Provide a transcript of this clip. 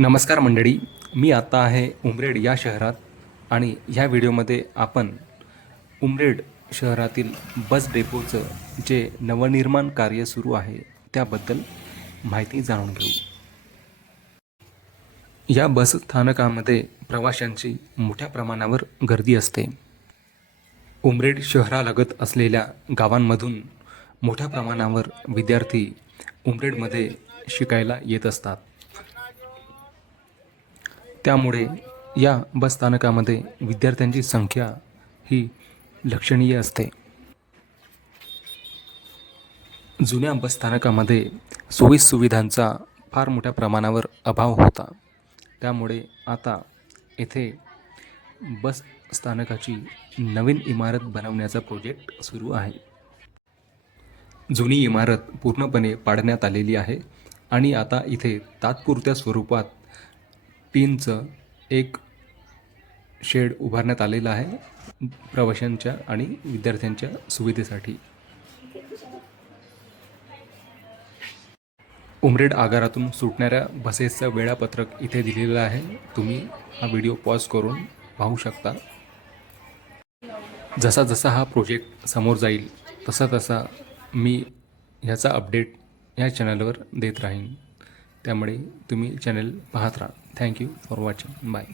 नमस्कार मंडळी, मी आता आहे उमरेड या शहरात आणि ह्या व्हिडिओमध्ये आपण उमरेड शहरातील बस डेपोचं जे नवनिर्माण कार्य सुरू आहे त्याबद्दल माहिती जाणून घेऊ. या बस स्थानकामध्ये प्रवाशांची मोठ्या प्रमाणावर गर्दी असते. उमरेड शहरालगत असलेल्या गावांमधून मोठ्या प्रमाणावर विद्यार्थी उमरेडमध्ये शिकायला येत असतात. त्यामुळे या बसस्थानकामध्ये विद्यार्थ्यांची संख्या ही लक्षणीय असते. जुन्या बसस्थानकामध्ये सोयीसुविधांचा फार मोठ्या प्रमाणावर अभाव होता. त्यामुळे आता येथे बस स्थानकाची नवीन इमारत बनवण्याचा प्रोजेक्ट सुरू आहे. जुनी इमारत पूर्णपणे पाडण्यात आलेली आहे आणि आता इथे तात्पुरत्या स्वरूपात टीनचं एक शेड उभारण्यात आलेलं आहे प्रवाशांच्या आणि विद्यार्थ्यांच्या सुविधेसाठी. उमरेड आगारातून सुटणाऱ्या बसेसचं वेळापत्रक इथे दिलेलं आहे. तुम्ही हा व्हिडिओ पॉज करून पाहू शकता. जसा जसा हा प्रोजेक्ट समोर जाईल तसा तसा मी ह्याचा अपडेट या चॅनलवर देत राहीन. त्यामुळे तुम्ही चॅनल पाहत राहा. Thank you for watching. बाय.